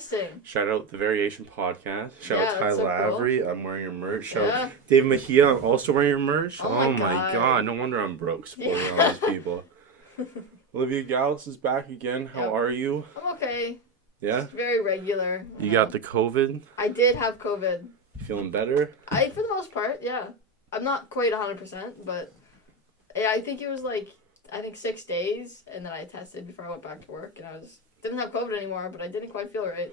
Interesting. Shout out the Variation Podcast. Shout out Ty that's so Lavery. cool. I'm wearing your merch. Shout out Dave Mejia. I'm also wearing your merch. Oh my God. No wonder I'm broke supporting all these people. Olivia Galas is back again. How are you? I'm okay. Yeah? Just very regular. You got the COVID? I did have COVID. Feeling better? For the most part, yeah. I'm not quite 100%, but yeah, I think it was 6 days, and then I tested before I went back to work, and didn't have COVID anymore, but I didn't quite feel right.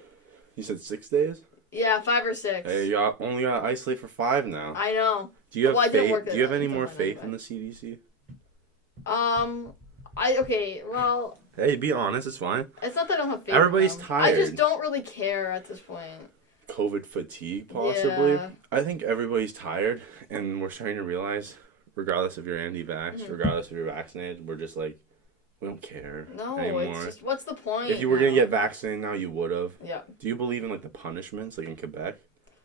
You said 6 days? Yeah, 5 or 6. Hey, you only got to isolate for 5 now. I know. Do you have I didn't work faith? Do you have any more faith in the CDC? Well... Hey, be honest, it's fine. It's not that I don't have faith. Everybody's tired. I just don't really care at this point. COVID fatigue, possibly. Yeah. I think everybody's tired, and we're starting to realize, regardless if you're anti-vax, regardless if you're vaccinated, we're just we don't care anymore. It's just, what's the point? If you were going to get vaccinated now, you would have. Yeah. Do you believe in, the punishments, in Quebec?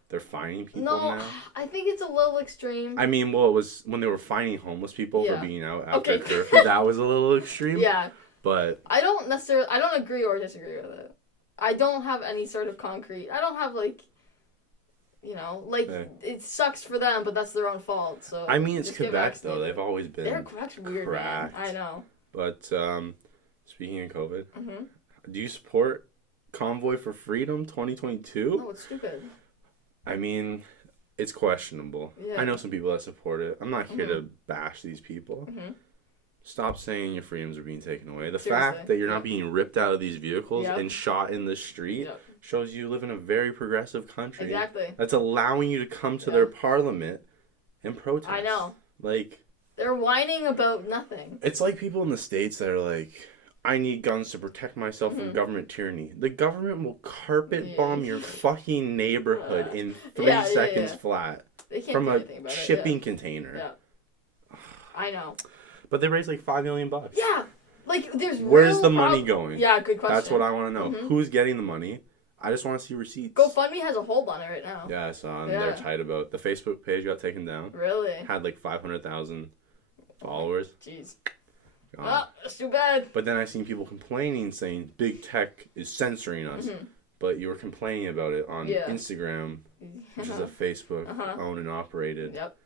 They're fining people now? No, I think it's a little extreme. I mean, well, it was when they were fining homeless people for being out after Okay. curfew. That was a little extreme. Yeah. But I don't agree or disagree with it. I don't have any sort of concrete. I don't have it sucks for them, but that's their own fault. So I mean, it's Quebec though. They've always been Quebec's weird, man. I know. But speaking of COVID, do you support Convoy for Freedom 2022? No, it's stupid. I mean, it's questionable. Yeah. I know some people that support it. I'm not here to bash these people. Stop saying your freedoms are being taken away. The fact that you're not being ripped out of these vehicles and shot in the street shows you live in a very progressive country. Exactly. That's allowing you to come to their parliament and protest. I know. They're whining about nothing. It's like people in the States that are I need guns to protect myself from government tyranny. The government will carpet bomb your fucking neighborhood in 3 seconds flat from a shipping container. Yeah. I know. But they raised $5 million. Yeah. Where's the money going? Yeah, good question. That's what I want to know. Who's getting the money? I just want to see receipts. GoFundMe has a hold on it right now. Yeah, I saw them. They're tight about the Facebook page got taken down. Really? Had 500,000 followers. Jeez. That's too bad. But then I seen people complaining, saying big tech is censoring us. But you were complaining about it on Instagram, which is a Facebook owned and operated. Yep.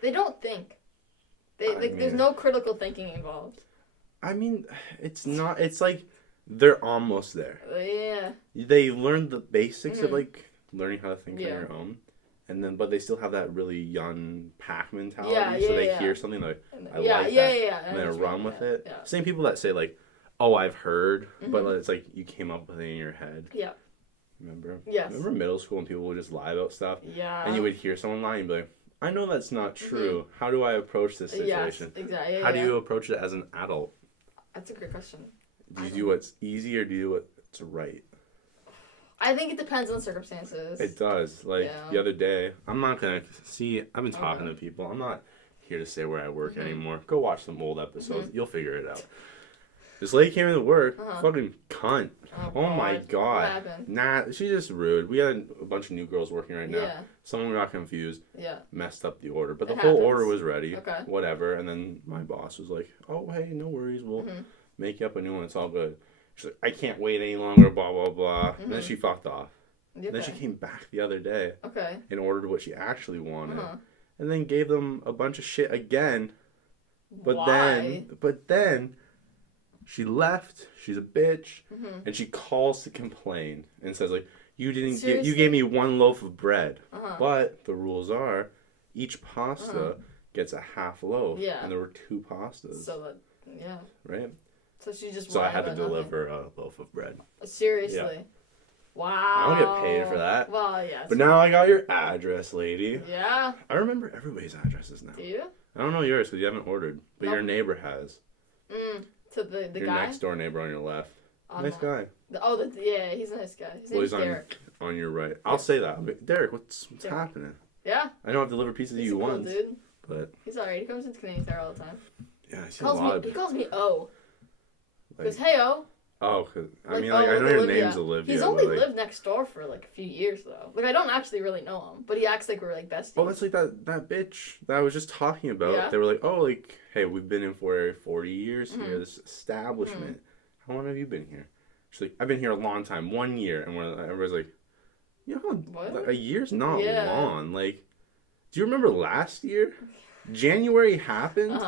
They don't think. There's no critical thinking involved. I mean, it's not. It's they're almost there. Yeah. They learned the basics of learning how to think on your own. And but they still have that really young pack mentality. So they hear something I like that. And then run with it. Yeah. Same people that say oh, I've heard, but it's you came up with it in your head. Yeah. Remember? Yes. Remember middle school when people would just lie about stuff? Yeah. And you would hear someone lie and be like, I know that's not true. How do I approach this situation? Yes, exactly. How do you approach it as an adult? That's a great question. Do you do what's easy or do you do what's right? I think it depends on circumstances. It does. The other day, I'm not going to see, I've been talking to people. I'm not here to say where I work anymore. Go watch some old episodes. You'll figure it out. This lady came into work, fucking cunt. Oh my God. What happened? Nah, she's just rude. We had a bunch of new girls working right now. Yeah. Someone got confused. Yeah. Messed up the order. But the It whole happens. order was ready. Okay. Whatever. And then my boss was like, oh, hey, no worries. We'll make you up a new one. It's all good. She's like, I can't wait any longer, blah, blah, blah. And then she fucked off. Okay. Then she came back the other day. Okay. And ordered what she actually wanted. And then gave them a bunch of shit again. But Why? then she left. She's a bitch. And she calls to complain and says you gave me 1 loaf of bread. But the rules are each pasta gets a half loaf. Yeah. And there were 2 pastas. So Right? So she just So I had to deliver a loaf of bread. Seriously. Yeah. Wow. I don't get paid for that. Well, yeah. But now I got your address, lady. Yeah. I remember everybody's addresses now. Do you? I don't know yours because you haven't ordered. But your neighbor has. To the your guy? next door neighbor on your left. Nice guy. He's a nice guy. His name's Derek. On your right. I'll say that. Derek, what's happening? Yeah. I know I've delivered pizzas to you once. Cool dude. But he's alright. He comes into Canadian Tire all the time. Yeah, he calls me O. He goes, hey O. Oh, cause I know your name's Olivia. He's only lived next door for a few years though. I don't actually really know him, but he acts like we're besties. Oh, that's that bitch that I was just talking about. Yeah. They were like, oh, hey, we've been in for 40 years here. This establishment. How long have you been here? She's like, I've been here a long time, 1 year. And everybody's like, what? A year's not long. Like, do you remember last year? January happened,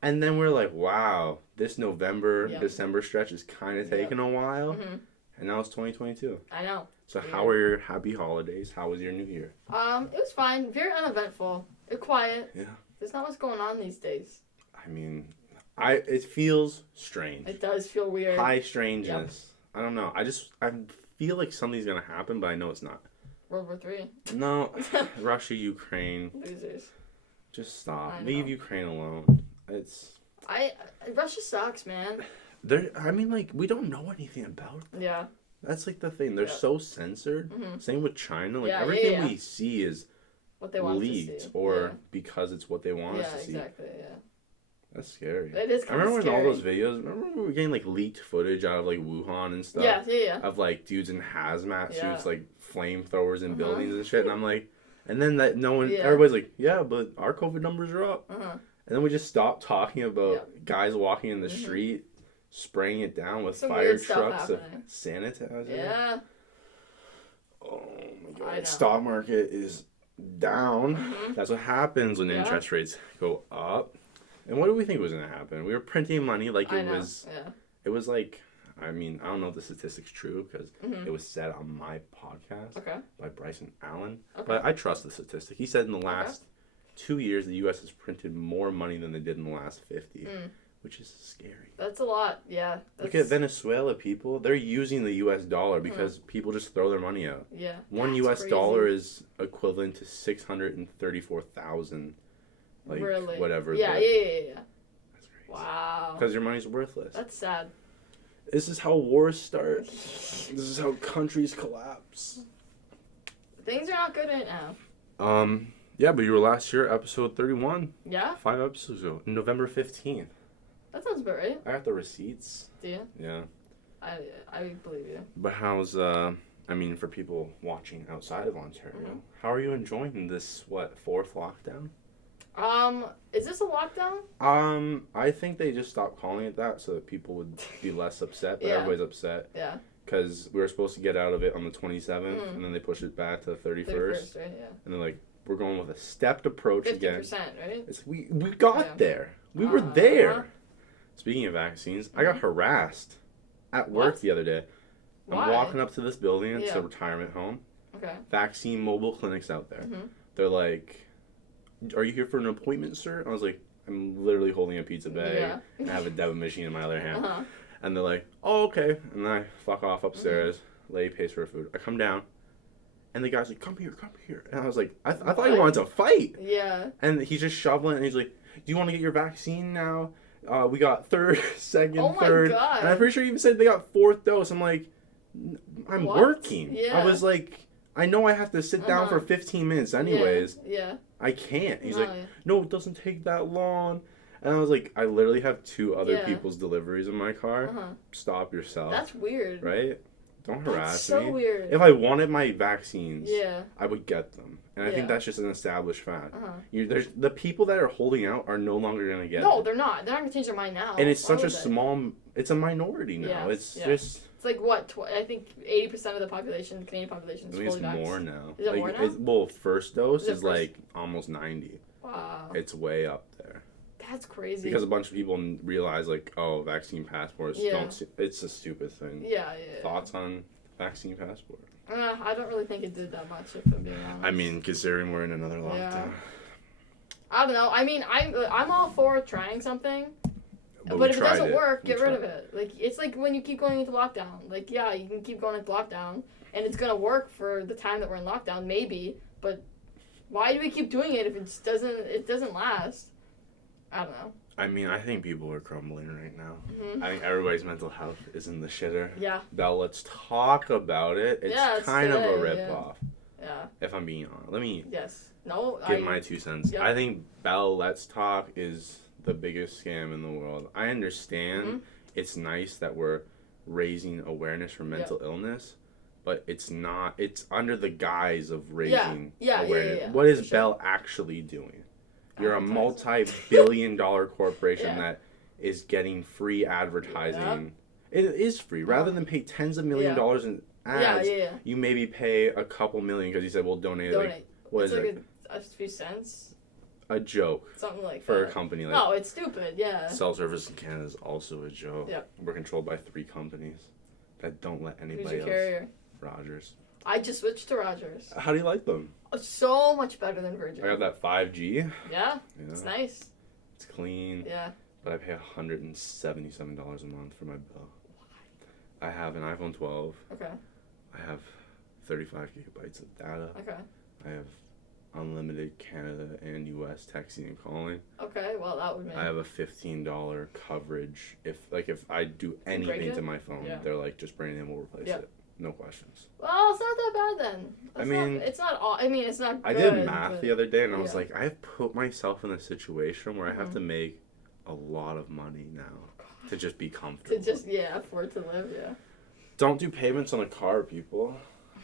and then we're like, wow, this November, December stretch is kind of taking a while. Mm-hmm. And now it's 2022. I know. So how are your happy holidays? How was your New Year? It was fine. Very uneventful. Quiet. Yeah. There's not much going on these days. I mean, it feels strange. It does feel weird. High strangeness. Yep. I don't know. I feel like something's going to happen, but I know it's not. World War III. No. Russia, Ukraine. Losers. Just stop. Leave Ukraine alone. Russia sucks, man. We don't know anything about them. Yeah. That's like the thing. They're so censored. Mm-hmm. Same with China. Like everything we see is what they want leaked to see. or because it's what they want us to see. Yeah, exactly. Yeah. That's scary. It is kind of scary. I remember when all those videos. Remember when we were getting like leaked footage out of like Wuhan and stuff. Yeah. Of like dudes in hazmat suits, like flamethrowers in buildings and shit. And I'm like, and then that everybody's like, yeah, but our COVID numbers are up. And then we just stopped talking about guys walking in the street, spraying it down with fire trucks of sanitizer. Yeah. Oh my god. Stock market is down. Mm-hmm. That's what happens when interest rates go up. And what do we think was going to happen? We were printing money like it was. Yeah. It was like, I mean, I don't know if the statistic's true because it was said on my podcast by Bryson Allen. Okay. But I trust the statistic. He said in the last 2 years, the U.S. has printed more money than they did in the last 50, which is scary. That's a lot, yeah. Look at Venezuela, people. They're using the U.S. dollar because people just throw their money out. Yeah. One U.S. dollar is equivalent to 634,000. Like, really? Whatever. Yeah. That's crazy. Wow. Because your money's worthless. That's sad. This is how wars start. This is how countries collapse. Things are not good right now. Yeah, but you were last year, episode 31. Yeah? 5 episodes ago. November 15th. That sounds about right. I got the receipts. Do you? Yeah. I believe you. But how's, for people watching outside of Ontario, how are you enjoying this, fourth lockdown? Is this a lockdown? I think they just stopped calling it that so that people would be less upset, but everybody's upset. Yeah. Because we were supposed to get out of it on the 27th, and then they pushed it back to the 31st. 31st, right, yeah. And they're like, we're going with a stepped approach 50%, again. 50%, right? It's, we got there. We were there. Speaking of vaccines, I got harassed at work the other day. I'm walking up to this building. It's a retirement home. Okay. Vaccine mobile clinics out there. Mm-hmm. They're like, are you here for an appointment, sir? I was like, I'm literally holding a pizza bag and I have a debit machine in my other hand. And they're like, oh, okay. And then I fuck off upstairs. Lady pays for her food. I come down. And the guy's like, come here. And I was like, I thought he wanted to fight. Yeah. And he's just shoveling. And he's like, do you want to get your vaccine now? We got third, second, third. Oh, my God. And I'm pretty sure he even said they got fourth dose. I'm like, I'm working. Yeah. I was like, I know I have to sit down for 15 minutes anyways. Yeah. I can't. He's like, no, it doesn't take that long. And I was like, I literally have 2 other people's deliveries in my car. Stop yourself. That's weird. Right? Don't harass me. So weird. If I wanted my vaccines, I would get them. And I think that's just an established fact. There's the people that are holding out are no longer going to get it. No, they're not. They're not going to change their mind now. And it's such a small, it's a minority now. Yeah. It's just... It's like what? I think 80% of the population, the Canadian population, is fully vaxxed. It's more now. Is it more now? First dose is like almost 90. Wow. It's way up there. That's crazy. Because a bunch of people realize, like, oh, vaccine passports, it's a stupid thing. Yeah. Thoughts on vaccine passport? I don't really think it did that much, if I'm being honest. I mean, considering we're in another lockdown. Yeah. I don't know. I mean, I'm all for trying something. But if it doesn't work, get rid of it. Like, it's like when you keep going into lockdown. Like, yeah, you can keep going into lockdown, and it's going to work for the time that we're in lockdown, maybe. But why do we keep doing it if it doesn't last? I don't know. I mean, I think people are crumbling right now. Mm-hmm. I think everybody's mental health is in the shitter. Yeah. Belle, let's talk about it. It's kind of a ripoff. Yeah. If I'm being honest. Let me give my 2 cents. Yep. I think Belle, let's talk is the biggest scam in the world. I understand it's nice that we're raising awareness for mental illness, but it's not. It's under the guise of raising awareness. Yeah, what is Belle actually doing? You're a multi-billion-dollar corporation that is getting free advertising It is free. Rather than pay tens of millions of dollars in ads, you maybe pay a couple million because you said, "Well, donate." Like, what it's is like it? A few cents. A joke. Something like for that. A company like. No, it's stupid. Yeah. Cell service in Canada is also a joke. Yep. We're controlled by 3 companies that don't let anybody else. Who's your carrier? Rogers. I just switched to Rogers. How do you like them? So much better than Virgin. I got that 5G. Yeah. It's nice. It's clean. Yeah. But I pay $177 a month for my bill. Why? I have an iPhone 12. Okay. I have 35 gigabytes of data. Okay. I have unlimited Canada and US texting and calling. Okay, well that would make. I have a $15 coverage if I do anything to my phone, they're like, just bring it in, we'll replace it. No questions. Well, it's not that bad then. It's not good. I did math the other day and I was like, I have put myself in a situation where I have to make a lot of money now to just be comfortable. To just afford to live. Don't do payments on a car, people.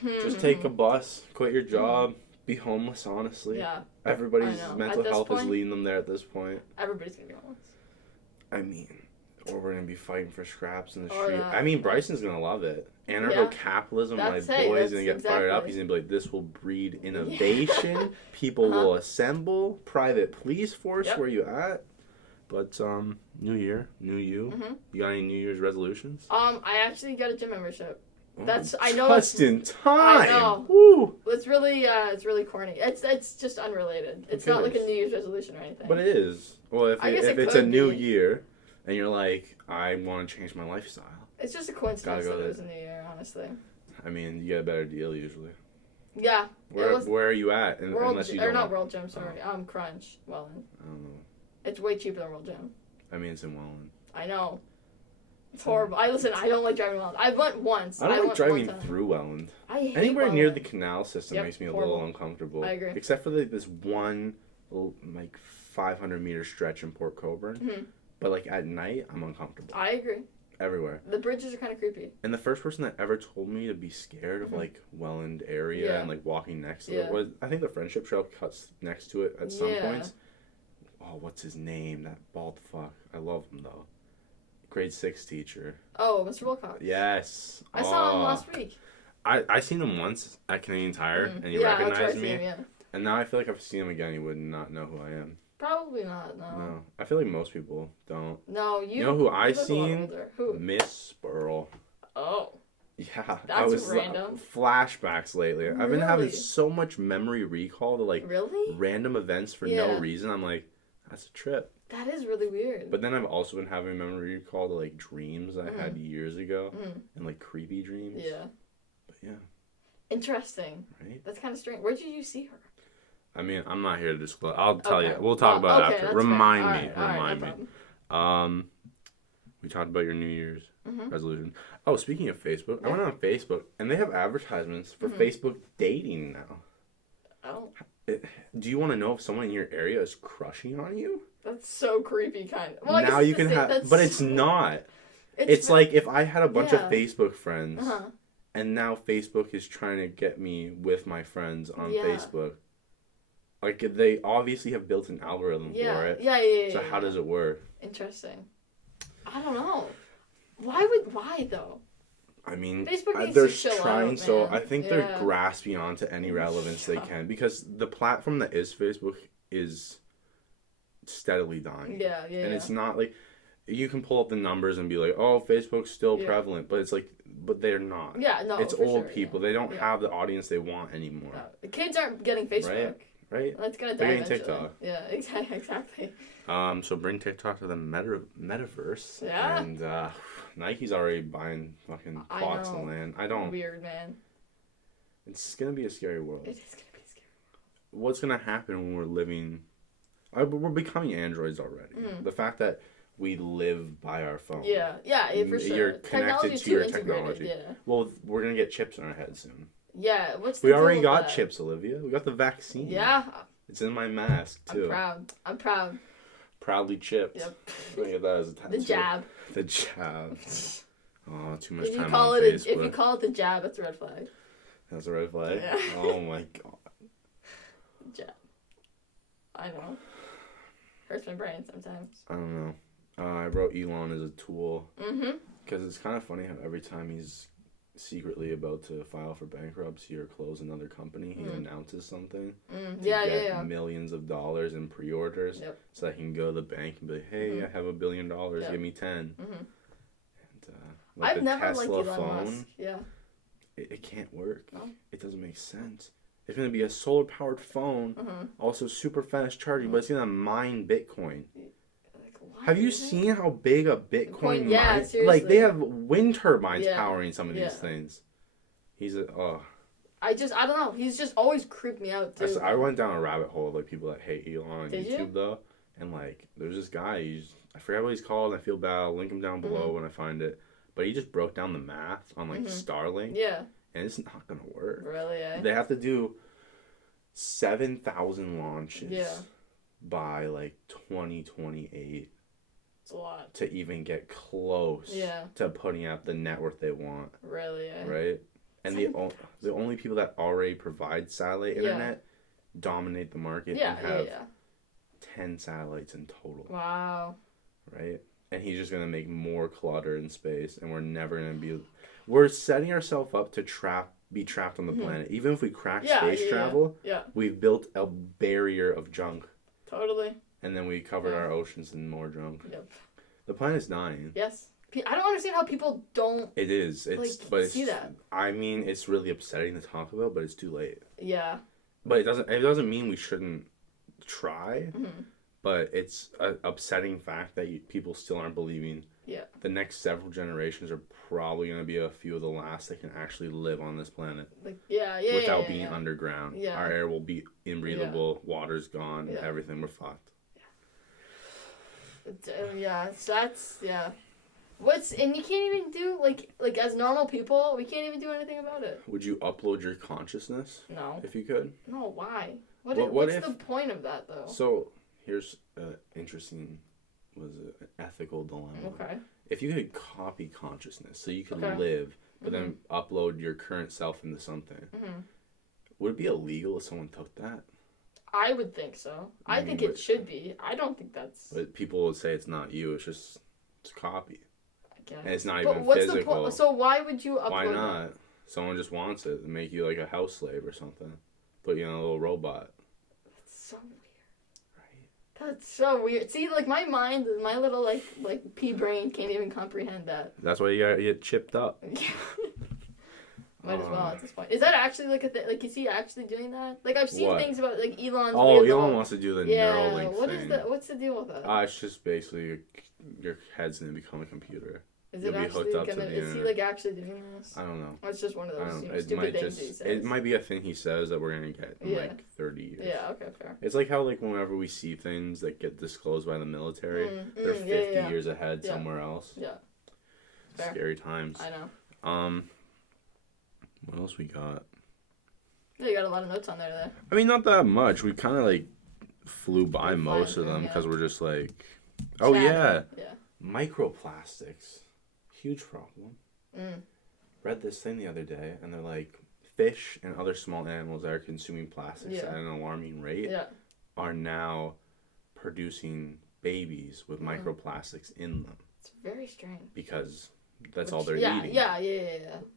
Just take a bus, quit your job. Be homeless, honestly. Yeah. Everybody's mental health is leading them there at this point. Everybody's gonna be homeless. I mean, or we're gonna be fighting for scraps in the street. I mean, Bryson's gonna love it. Anarcho-capitalism, my boy's gonna get fired up. He's gonna be like, this will breed innovation. People will assemble. Private police force, where you at? But, new year, new you. You got any New Year's resolutions? I actually got a gym membership. I know just in time. I know. Woo. It's really corny. It's just unrelated. It's not like a New Year's resolution or anything. But it is. Well, if it's a new year and you're like, I want to change my lifestyle. It's just a coincidence that it was a new year, honestly. I mean, you get a better deal usually. Yeah. Where are you at? Not World Gym, sorry. Crunch, Welland. I don't know. It's way cheaper than World Gym. I mean, it's in Welland. I know. It's horrible. I don't like driving Welland. I went once. I don't like driving through Welland. I hate Anywhere Welland. near the canal system makes me a little uncomfortable. I agree. Except for this one, 500-meter stretch in Port Colborne. Mm-hmm. But at night, I'm uncomfortable. I agree. Everywhere. The bridges are kind of creepy. And the first person that ever told me to be scared of Welland area and walking next to it was, I think the Friendship Trail cuts next to it at some points. Oh, what's his name? That bald fuck. I love him though. Grade 6 teacher. Oh, Mr. Wilcox. Yes. I saw him last week. I seen him once at Canadian Tire, and he recognized me. And now I feel like if I see him again, he would not know who I am. Probably not, no. No. I feel like most people don't. No, you know who I seen? Who? Miss Burl. Oh. Yeah. That's random. Flashbacks lately. Really? I've been having so much memory recall to really? random events for no reason. I'm like, that's a trip. That is really weird. But then I've also been having memory recall to dreams I had years ago and creepy dreams. Yeah. But yeah. Interesting. Right? That's kind of strange. Where did you see her? I mean, I'm not here to disclose. I'll tell you. We'll talk about it after. Remind me. We talked about your New Year's resolution. Oh, speaking of Facebook, I went on Facebook and they have advertisements for Facebook dating now. Oh. Do you want to know if someone in your area is crushing on you? That's so creepy, kind of. Well, now you can have, but it's not. It's like if I had a bunch of Facebook friends, and now Facebook is trying to get me with my friends on Facebook. They obviously have built an algorithm for it. Yeah. So how does it work? Interesting. I don't know. Why though? I mean, Facebook needs they're to chill trying out, so. man. I think they're grasping onto any relevance they can because the platform that is Facebook is steadily dying. Yeah. And it's not you can pull up the numbers and be like, oh, Facebook's still prevalent, but it's but they're not. Yeah, no, it's old people. They don't have the audience they want anymore. No. The kids aren't getting Facebook. Right. That's gonna die. They're getting eventually. TikTok. Yeah, exactly. So bring TikTok to the metaverse. Yeah. And Nike's already buying fucking plots of land. I don't. Weird, man. It's gonna be a scary world. It is gonna be a scary world. What's gonna happen when we're living? We're becoming androids already. The fact that we live by our phone. Yeah, for sure. You're connected to your technology. Yeah. Well, we're gonna get chips in our head soon. Yeah, we already got chips, Olivia. We got the vaccine. Yeah. It's in my mask too. I'm proud. Proudly chipped. Yep. I get that as a tattoo. The jab. The jab. Oh, too much time on Facebook. If you call it the jab, it's a red flag. That's a red flag? Yeah. Oh my god. Jab. I know. Hurts my brain sometimes. I don't know. I wrote Elon as a tool. Because it's kind of funny how every time he's secretly about to file for bankruptcy or close another company, he announces something to get millions of dollars in pre-orders, so that he can go to the bank and be like, hey, I have $1 billion, give me 10. And like I've never liked Elon Musk. It can't work. No. It doesn't make sense. It's going to be a solar-powered phone, also super fast charging, but it's going to mine Bitcoin. Have you seen how big a Bitcoin mine? Seriously. Like, they have wind turbines powering some of these things. I don't know. He's just always creeped me out, too. I went down a rabbit hole of, like, people that hate Elon on YouTube, though. And, like, there's this guy, I forget what he's called, I feel bad, I'll link him down below when I find it. But he just broke down the math on, like, Starlink. Yeah. And it's not going to work. Really, They have to do 7,000 launches by, like, 2028. It's a lot. To even get close to putting out the network they want. Really, right? And the only people that already provide satellite internet dominate the market and have 10 satellites in total. Wow. Right? And he's just going to make more clutter in space, and we're never going to be... We're setting ourselves up to be trapped on the planet. Even if we crack space travel, we've built a barrier of junk. Totally. And then we covered our oceans in more junk. Yep. The planet's dying. Yes. I don't understand how people don't... It is. See that. I mean, it's really upsetting to talk about, but it's too late. Yeah. But it doesn't mean we shouldn't try. But it's an upsetting fact that people still aren't believing. Yeah. The next several generations are probably going to be a few of the last that can actually live on this planet. Without being underground. Yeah. Our air will be unbreathable. Water's gone. Everything. We're fucked. So that's and you can't even do like as normal people, we can't even do anything about it. Would you upload your consciousness? No. If you could? No, why? What's the point of that though? So here's an interesting an ethical dilemma. Okay. If you could copy consciousness, so you could live, but then upload your current self into something, would it be illegal if someone took that? I would think so. I think it should be. I don't think that's... But people would say it's not you. It's a copy. I guess. And it's not even what's physical. The point? So why would you upload Why not? That? Someone just wants it. Make you like a house slave or something. Put you on a little robot. That's so weird. Right? That's so weird. See, like my mind, my little like pea brain can't even comprehend that. That's why you gotta get chipped up. Might as well at this point. Is that actually like a thing? Like, is he actually doing that? Like, I've seen things about like Elon's. Oh, Elon wants to do the Neuralink thing. What's the deal with that? It's just basically your head's gonna become a computer. Is it actually is he like actually doing this? I don't know. Or it's just one of those stupid things he says. It might be a thing he says that we're gonna get in like 30 years. Yeah. Okay. Fair. It's like how like whenever we see things that get disclosed by the military, they're 50 years ahead somewhere else. Yeah. Fair. Scary times. I know. What else we got? Yeah, you got a lot of notes on there. I mean, not that much. We kind of like flew by most of them because we're just like, microplastics, huge problem. Read this thing the other day, and they're like, fish and other small animals that are consuming plastics at an alarming rate are now producing babies with microplastics in them. It's very strange. Because that's all they're eating. Yeah.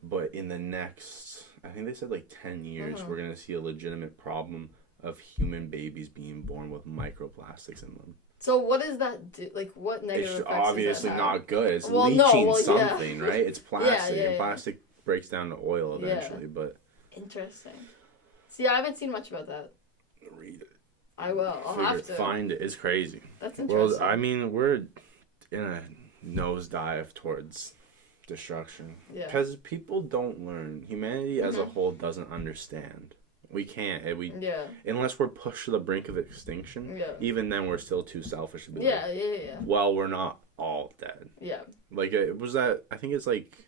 But in the next, I think they said like 10 years, we're going to see a legitimate problem of human babies being born with microplastics in them. So what does that do? Like, what negative effects does that have? It's obviously not good. It's leaching something, right? It's plastic, and plastic breaks down to oil eventually, but... Interesting. See, I haven't seen much about that. Read it. I will. I'll have to. Find it. It's crazy. That's interesting. Well, I mean, we're in a nosedive towards... destruction because people don't learn. Humanity as a whole doesn't understand. We can't unless we're pushed to the brink of extinction. Even then we're still too selfish to be well, we're not all dead. Like it was that I think it's like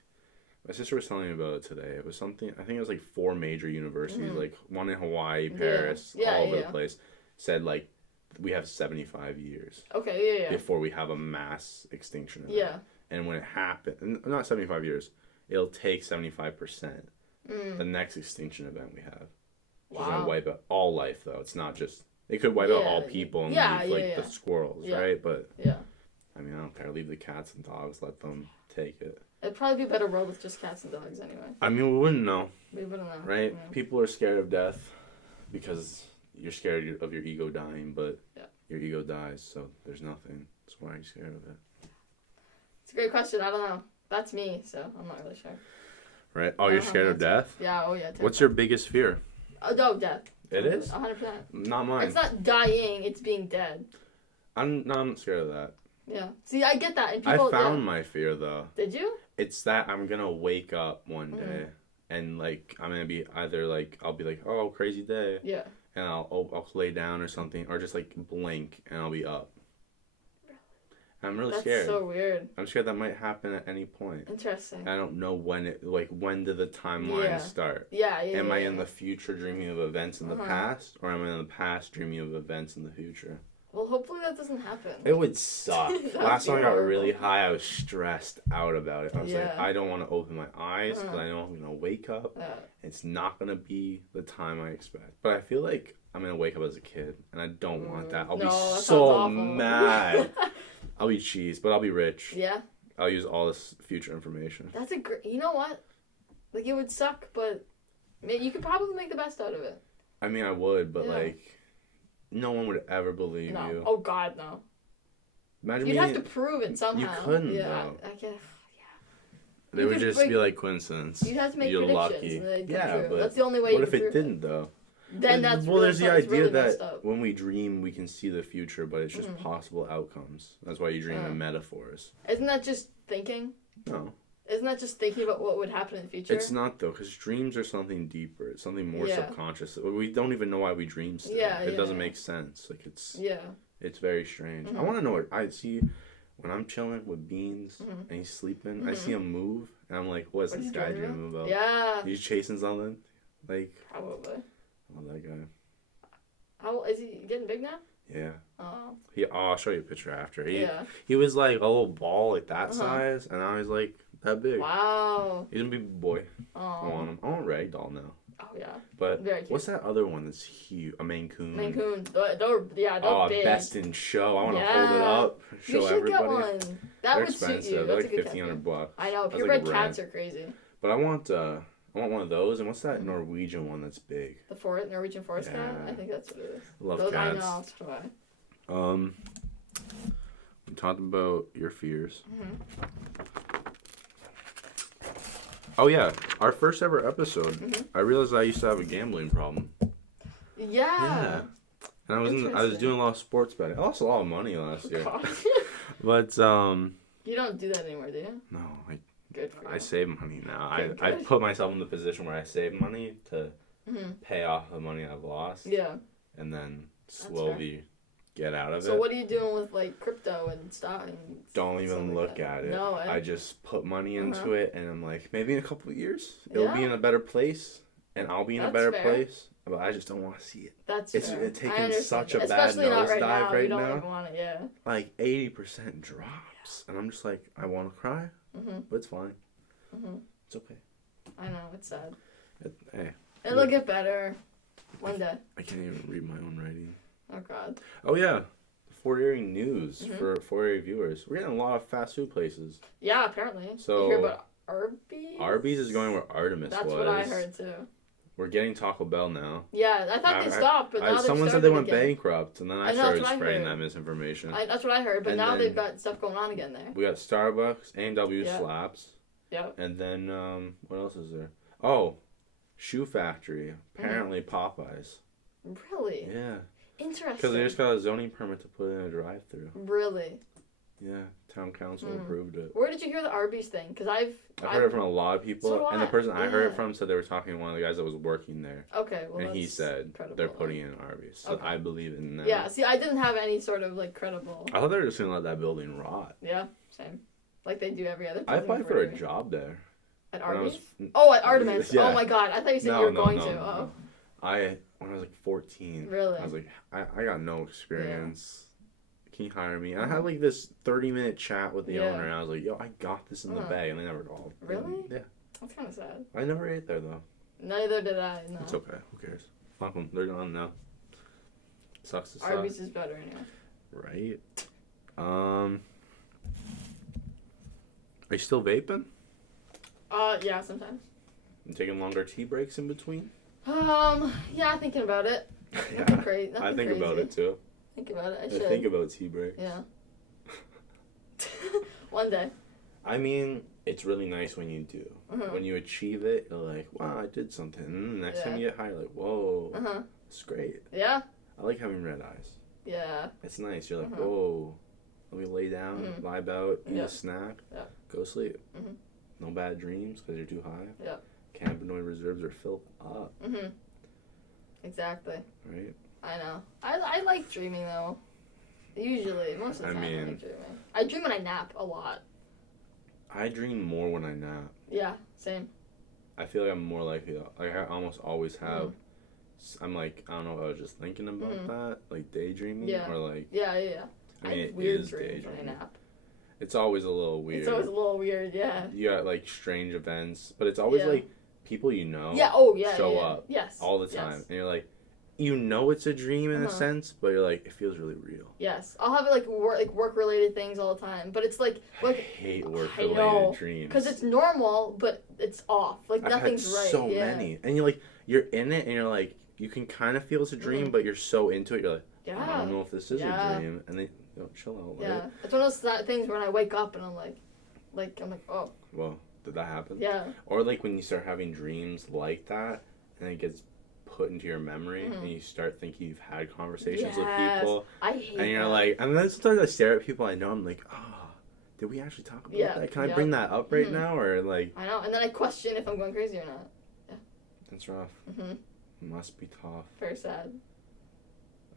my sister was telling me about it today. It was something I think it was like 4 major universities, like one in Hawaii, Paris, all over the place, said like we have 75 years before we have a mass extinction event. And when it happens, not 75 years, it'll take 75%. The next extinction event we have. Wow. It's going to wipe out all life, though. It's not just... It could wipe out all people and leave, the squirrels, right? But I mean, I don't care. Leave the cats and dogs. Let them take it. It'd probably be a better world with just cats and dogs anyway. I mean, we wouldn't know. We wouldn't know. Right? Yeah. People are scared of death because you're scared of your ego dying, but your ego dies, so there's nothing. That's why you're scared of it. It's a great question. I don't know. That's me, so I'm not really sure. Right? Oh, you're scared of death? Yeah, oh yeah. Terrible. What's your biggest fear? No, death. It is? 100%. Not mine. It's not dying, it's being dead. I'm not scared of that. Yeah. See, I get that. And people, I found my fear, though. Did you? It's that I'm going to wake up one day and, like, I'm going to be either, like, I'll be like, oh, crazy day. Yeah. And I'll lay down or something, or just, like, blink and I'll be up. I'm really scared. That's so weird. I'm scared that might happen at any point. Interesting. I don't know when when do the timelines start? Yeah. Am I in the future dreaming of events in the past, or am I in the past dreaming of events in the future? Well, hopefully that doesn't happen. It would suck. Last time I got really high, I was stressed out about it. I was like, I don't want to open my eyes because I know I'm going to wake up. Yeah. It's not going to be the time I expect. But I feel like I'm going to wake up as a kid, and I don't want that. I'll be so mad. I'll be cheese, but I'll be rich. Yeah. I'll use all this future information. That's a great... You know what? Like, it would suck, but you could probably make the best out of it. I mean, I would, but, like, no one would ever believe you. Oh, God, no. Imagine You'd have to prove it somehow. You couldn't, though. I guess, They would just be like, coincidence. You'd have to make predictions. Lucky. But that's the only way what if it didn't, though? Then that's well, there's the idea really that when we dream, we can see the future, but it's just possible outcomes. That's why you dream in metaphors. Isn't that just thinking? No. Isn't that just thinking about what would happen in the future? It's not, though, because dreams are something deeper. It's something more subconscious. We don't even know why we dream still. It doesn't make sense. Like, it's very strange. I want to know what I see when I'm chilling with Beans and he's sleeping. I see him move, and I'm like, what's this guy dreaming about? Yeah. He's chasing something? Like... Probably. Oh, that guy. How is he getting big now? Yeah. Oh. I'll show you a picture after. He was like a little ball like that size, and now he's like that big. Wow. He's a big boy. Oh. I want him. I want a rag doll now. Oh yeah. But very cute. What's that other one that's huge? A Maine Coon. Maine Coon. They're big. Best in show. I want to hold it up. Show you should everybody. Get one. That would suit you. They're like $1,500. I know. Purebred cats are crazy. But I want one of those. And what's that Norwegian one that's big? The Norwegian forest cat? I think that's what it is. Love cats. I know. So do I. We talked about your fears. Oh, yeah. Our first ever episode, I realized I used to have a gambling problem. Yeah. And I was doing a lot of sports betting. I lost a lot of money last year. But, you don't do that anymore, do you? No, I save money now. I put myself in the position where I save money to pay off the money I've lost. Yeah. And then slowly get out of it. So what are you doing with like crypto and stock? And don't even look at it. No, I just put money into it, and I'm like, maybe in a couple of years it'll be in a better place, and I'll be in a better place. But I just don't want to see it. It's taking such a bad nosedive right now. Like want it, like 80% drops, and I'm just like, I want to cry, but it's fine. It's okay. I know, it's sad. Hey, it'll get better one day. I can't even read my own writing. Oh God. Oh yeah, Fort Erie news for Fort Erie viewers. We're getting a lot of fast food places. Yeah, apparently. So you hear about Arby's? Arby's is going where Artemis was. That's what I heard too. We're getting Taco Bell now. Yeah, I thought they stopped, but now someone said they went bankrupt, and then I started spreading that misinformation. That's what I heard, but now they've got stuff going on again there. We got Starbucks, A&W Slaps. Yeah. And then, what else is there? Oh, Shoe Factory. Apparently Popeyes. Really? Yeah. Interesting. Because they just got a zoning permit to put in a drive-thru. Really? Yeah, town council approved it. Where did you hear the Arby's thing? Because I've heard it from a lot of people, and the person I heard it from said they were talking to one of the guys that was working there. Okay, well, and he said they're putting in Arby's, so I believe in that. Yeah, see, I didn't have any sort of like credible. I thought they were just gonna let that building rot. Yeah, same. Like they do every other. I applied for a job there. At Arby's? At Artemis. Yeah. Oh my God, I thought you said you were going to. Oh. When I was like 14. Really? I was like, I got no experience. Can you hire me? And I had like this 30-minute chat with the owner, and I was like, yo, I got this in the bag, and they never called. Really? Yeah. That's kind of sad. I never ate there, though. Neither did I, no. It's okay. Who cares? Fuck them. They're gone now. Sucks to suck. Arby's is better anyway. Right. Are you still vaping? Yeah, sometimes. You taking longer tea breaks in between? Yeah, thinking about it. Yeah, nothing crazy. I think about it too. Think about it. I should. think about tea breaks. Yeah. One day. I mean, it's really nice when you do. When you achieve it, you're like, wow, I did something. And next time you get high, you're like, whoa, it's great. Yeah. I like having red eyes. Yeah. It's nice. You're like, whoa, let me lay down, lie about, eat a snack, go sleep. No bad dreams because you're too high. Yeah. Cannabinoid reserves are filled up. Exactly. Right? I know. I like dreaming though. Usually, most of the time I like dreaming. I dream when I nap a lot. I dream more when I nap. Yeah, same. I feel like I'm more likely to, like I almost always have, I'm like, I don't know if I was just thinking about that, like daydreaming or like. Yeah. I mean, it weird is dreams daydreaming. when I nap. It's always a little weird. It's always a little weird, yeah. You got like strange events, but it's always like people you know show up all the time. And you're like, you know it's a dream in a sense, but you're like, it feels really real. Yes. I'll have like work-related things all the time, but it's like I hate work-related dreams. Because it's normal, but it's off. Like nothing's right. So many. And you're in it and you're like, you can kind of feel it's a dream, but you're so into it, you're like, I don't know if this is a dream. And then chill out. Yeah. It's one of those things when I wake up and I'm like, oh. Well, did that happen? Yeah. Or like when you start having dreams like that and it gets put into your memory and you start thinking you've had conversations with people. I hate and you're that. like, and then sometimes I stare at people I know, I'm like, did we actually talk about that? Can I bring that up right now? Or like. I know. And then I question if I'm going crazy or not. Yeah. That's rough. Must be tough. Very sad.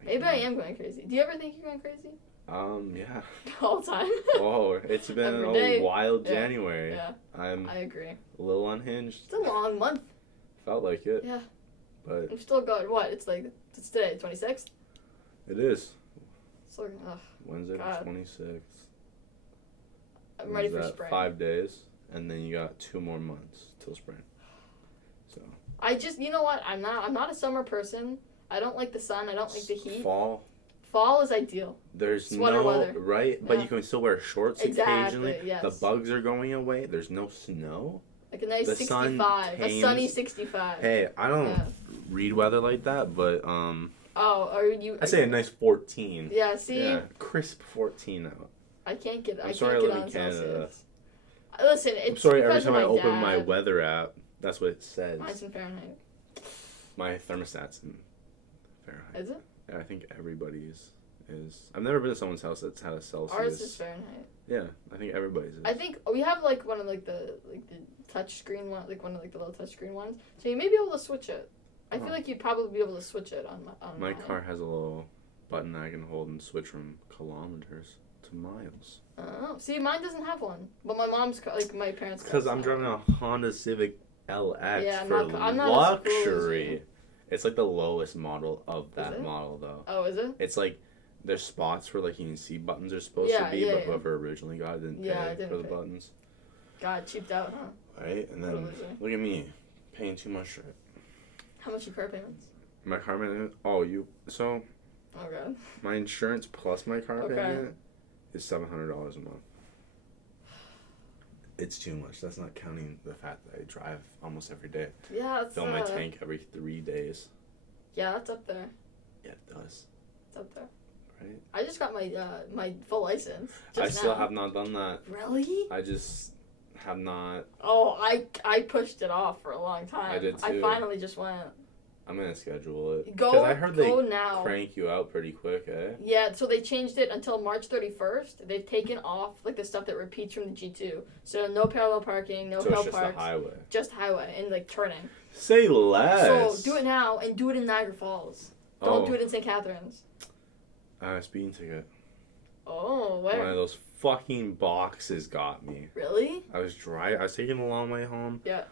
Maybe I am going crazy. Do you ever think you're going crazy? Yeah. All the time. Oh, it's been a wild January. Yeah. I agree. A little unhinged. It's a long month. Felt like it. Yeah. But I'm still going, it's today, 26th? It is. So, Wednesday the 26th. I'm ready for spring. 5 days, and then you got 2 more months till spring. So. You know what? I'm not a summer person. I don't like the sun. I don't like the heat. Fall is ideal. There's sweater weather. Right? Yeah. But you can still wear shorts occasionally. Yes. The bugs are going away. There's no snow. Like a nice 65. A sunny 65. Hey, I don't read weather like that, but I say a nice 14. Yeah, see? Yeah, crisp 14 out. I can't get I'm sorry I live in Canada. Celsius. Listen, it's I'm sorry every time I open my weather app, that's what it says. Mine's in Fahrenheit. My thermostat's in Fahrenheit. Is it? Yeah, I think everybody's is. I've never been to someone's house that's had a Celsius. Ours is Fahrenheit. Yeah, I think everybody's is. I think we have like one of like the touch screen one, like one of like the little touch screen ones. So you may be able to switch it. I feel like you'd probably be able to switch it on my car has a little button I can hold and switch from kilometers to miles. Oh, see, mine doesn't have one. But my mom's car, like my parents' car. Because I'm driving a Honda Civic LX I'm not luxury. It's like the lowest model of that model, though. Oh, is it? It's like there's spots where like you can see buttons are supposed to be, but whoever originally got it didn't pay for the buttons. God, cheaped out, huh? Right, and then look at me, paying too much for it. How much your car payments? My car payment? Oh God. My insurance plus my car payment is $700 a month. It's too much. That's not counting the fact that I drive almost every day. Yeah, fill my tank every 3 days. Yeah, that's up there. Yeah, it does. It's up there. Right. I just got my full license. I still have not done that. Really? I just have not. Oh, I pushed it off for a long time. I did too. I finally just went. I'm gonna schedule it. Go. I heard they now. crank you out pretty quick, eh? Yeah, so they changed it until March 31st. They've taken off like the stuff that repeats from the G2. So no parallel parking, no parallel parks. So it's just a highway. Just highway and like turning. Say less. So do it now and do it in Niagara Falls. Don't do it in St. Catharines. Speeding ticket. Oh, where? One of those fucking boxes got me. Really? I was taking a long way home. Yeah.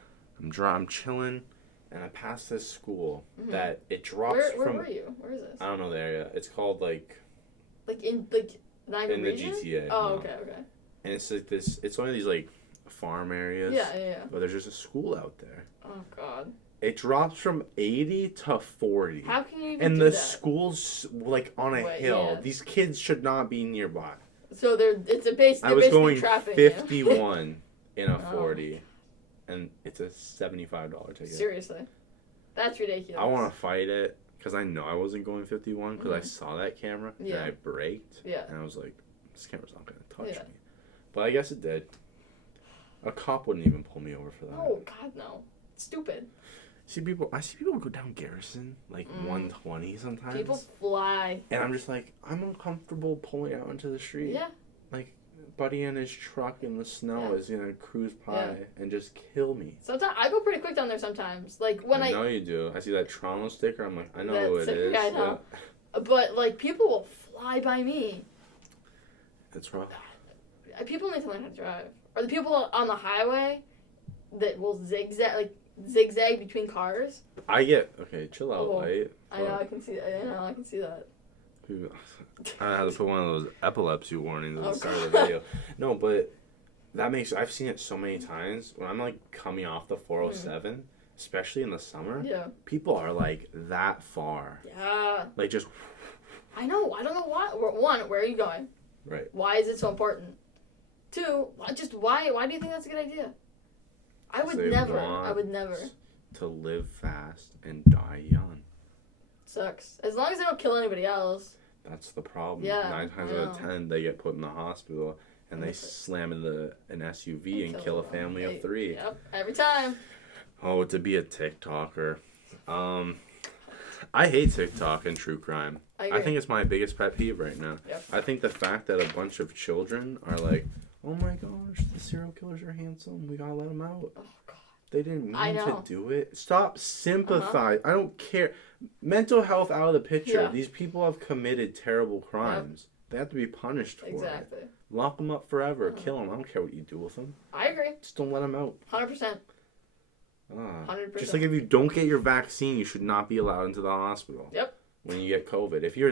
I'm chilling. And I passed this school that it drops from... Where were you? Where is this? I don't know the area. It's called like in Niagara in region? the GTA. Oh, no. okay. And it's like this... It's one of these like farm areas. Yeah. But there's just a school out there. Oh, God. It drops from 80 to 40. How can you even And do the that? school's like on a hill. Yeah. These kids should not be nearby. So it's a base. I was going trapping 51. in a 40, and it's a $75 ticket. Seriously, that's ridiculous. I want to fight it because I know I wasn't going 51 because I saw that camera and I braked. Yeah. And I was like, this camera's not going to touch me. But I guess it did. A cop wouldn't even pull me over for that. Oh God, no! It's stupid. I see people go down Garrison like 120 sometimes. People fly. And I'm just like, I'm uncomfortable pulling out into the street. Yeah. Like, Buddy in his truck in the snow is gonna cruise by and just kill me. Sometimes I go pretty quick down there. Sometimes, like when I know you do. I see that Toronto sticker. I'm like, I know who it is. I know. Yeah. But like, people will fly by me. That's rough. People need to learn how to drive. Or the people on the highway that will zigzag between cars. Chill out, right? I know, I can see that. I had to put one of those epilepsy warnings at the start of the video. No, but I've seen it so many times when I'm like coming off the 407, especially in the summer. Yeah. People are like that far. Yeah. Like just. I know. I don't know why. One, where are you going? Right. Why is it so important? Two, just why? Why do you think that's a good idea? I would never. To live fast and die young. Sucks. As long as they don't kill anybody else. That's the problem. Yeah. 9 times out of 10, they get put in the hospital and they slam into an SUV and kill a family of 3. Yep. Every time. Oh, to be a TikToker. I hate TikTok and true crime. I think it's my biggest pet peeve right now. Yep. I think the fact that a bunch of children are like, oh my gosh, the serial killers are handsome. We gotta let them out. Oh, God. They didn't mean to do it. Stop sympathizing. I don't care. Mental health out of the picture. Yeah. These people have committed terrible crimes. Yep. They have to be punished for it. Lock them up forever. Kill them. I don't care what you do with them. I agree. Just don't let them out. 100%. 100%. Just like if you don't get your vaccine, you should not be allowed into the hospital. Yep. When you get COVID, if you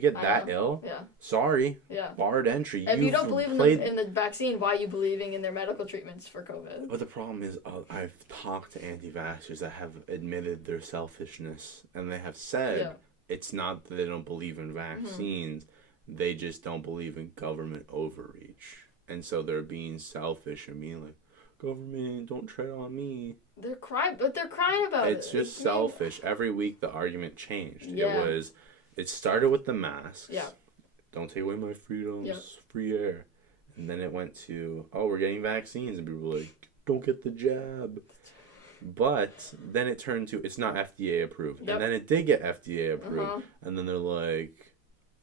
get that ill, sorry, barred entry. If you don't believe in the vaccine, why are you believing in their medical treatments for COVID? But the problem is, I've talked to anti-vaxxers that have admitted their selfishness, and they have said it's not that they don't believe in vaccines, they just don't believe in government overreach, and so they're being selfish and being like, government, don't tread on me. They're crying about it. It's just selfish. Every week the argument changed. Yeah. It started with the masks. Yeah. Don't take away my freedoms, free air. And then it went to, we're getting vaccines. And people were like, don't get the jab. But then it turned to, it's not FDA approved. Yep. And then it did get FDA approved. And then they're like,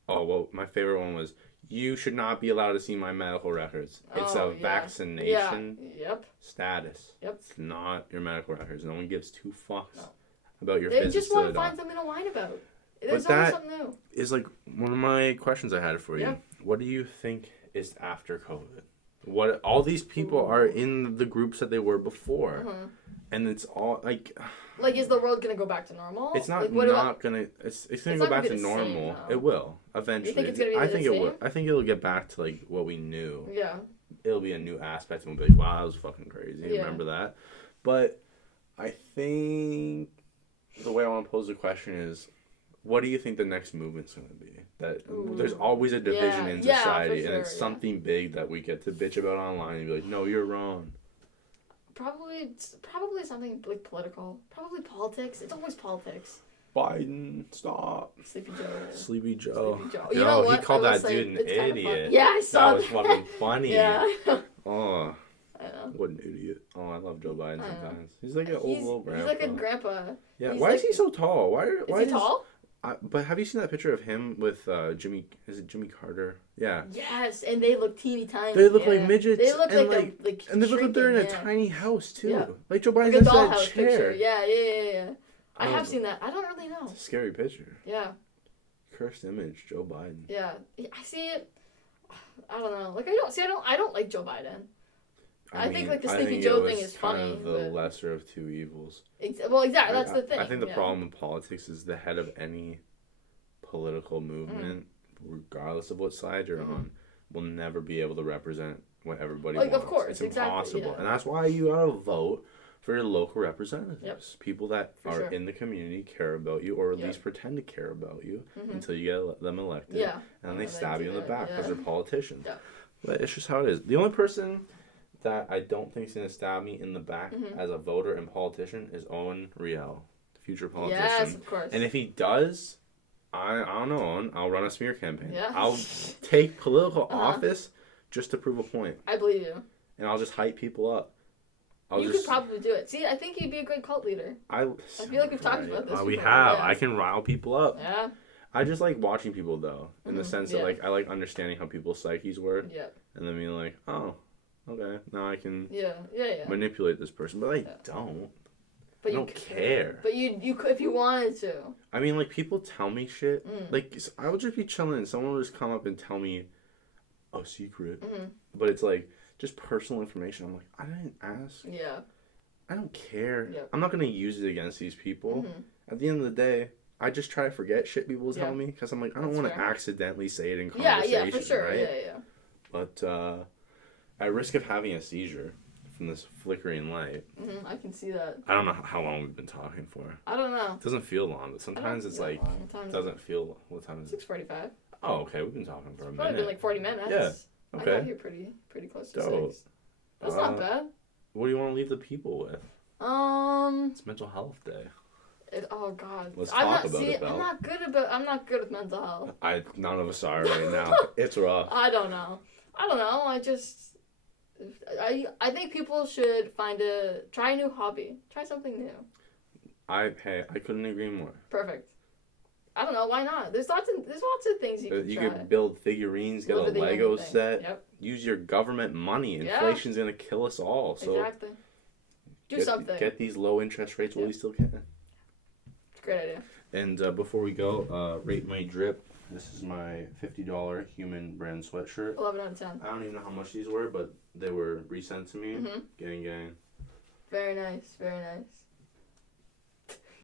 my favorite one was, you should not be allowed to see my medical records. It's a vaccination status. Yep. It's not your medical records. No one gives 2 fucks about your visits. They just want to find something to whine about. There's always something new. Is like one of my questions I had for you. What do you think is after COVID? What all these people are in the groups that they were before, and it's all like. Like, is the world gonna go back to normal? It's not gonna. It's gonna go back to normal. It will eventually. You think it's gonna be the same? It will. I think it'll get back to like what we knew. Yeah. It'll be a new aspect, and we'll be like, "Wow, that was fucking crazy." Yeah. Remember that? But I think the way I want to pose the question is, what do you think the next movement's gonna be? There's always a division in society, and it's something big that we get to bitch about online and be like, "No, you're wrong." Probably something like political. Probably politics. It's always politics. Biden, stop. Sleepy Joe. You know what? He called that dude an idiot. Yeah, I saw that. Was fucking funny. Yeah. Oh. I know. What an idiot. Oh, I love Joe Biden sometimes. He's like an old little grandpa. He's like a grandpa. Yeah. Why is he so tall? Why is he tall? But have you seen that picture of him with Jimmy? Is it Jimmy Carter? Yeah. Yes, and they look teeny tiny. They look like midgets. They look and they look like they're in a tiny house too. Yeah. Like Joe Biden has that chair. Picture. Yeah. I have seen that. I don't really know. It's a scary picture. Yeah. Cursed image, Joe Biden. Yeah, I see it. I don't know. Like I don't like Joe Biden. I think like the Sleepy Joe thing is funny. Kind of the lesser of two evils. Well, exactly. That's the thing. I think the problem in politics is the head of any political movement, regardless of what side you're on, will never be able to represent what everybody wants. Of course, it's impossible, and that's why you gotta vote for your local representatives, people that are in the community, care about you, or at least pretend to care about you until you get them elected, and then they stab you in the back because they're politicians. Yeah. But it's just how it is. The only person that I don't think is going to stab me in the back as a voter and politician is Owen Riel, the future politician. Yes, of course. And if he does, I don't know, I'll run a smear campaign. Yeah. I'll take political office just to prove a point. I believe you. And I'll just hype people up. You could probably do it. See, I think you'd be a great cult leader. I feel like we've talked about this. We have. Yeah. I can rile people up. Yeah. I just like watching people, though, in the sense that, like, I like understanding how people's psyches work. Yeah. And then being like, oh, okay, now I can yeah. manipulate this person. But I don't. But I don't care. But you could if you wanted to. I mean, like, people tell me shit. Like, I would just be chilling and someone would just come up and tell me a secret. But it's like, just personal information. I'm like, I didn't ask. Yeah. I don't care. Yep. I'm not going to use it against these people. At the end of the day, I just try to forget shit people tell me because I'm like, I don't want to accidentally say it in conversation. Yeah, for sure. Right? Yeah. But at risk of having a seizure from this flickering light. I can see that. I don't know how long we've been talking for. I don't know. It doesn't feel long, but sometimes it's like, doesn't feel, what time is it? 6:45. Oh, okay, we've been talking for a minute. Probably been like 40 minutes. Yeah. Okay. I got here pretty close to 6. That's not bad. What do you want to leave the people with? It's Mental Health Day. Oh God. Let's talk about it, I'm not good with mental health. None of us are right now. It's rough. I don't know. I think people should try a new hobby. Try something new. I couldn't agree more. Perfect. I don't know, why not? There's lots of things you can try. You could build figurines, get a Lego set. Yep. Use your government money. Inflation's gonna kill us all. So exactly. Do something. Get these low interest rates while we still can. Great idea. And before we go, rate my drip. This is my $50 Human brand sweatshirt. 11 out of 10. I don't even know how much these were, but they were resent to me. Gang. Very nice. Very nice.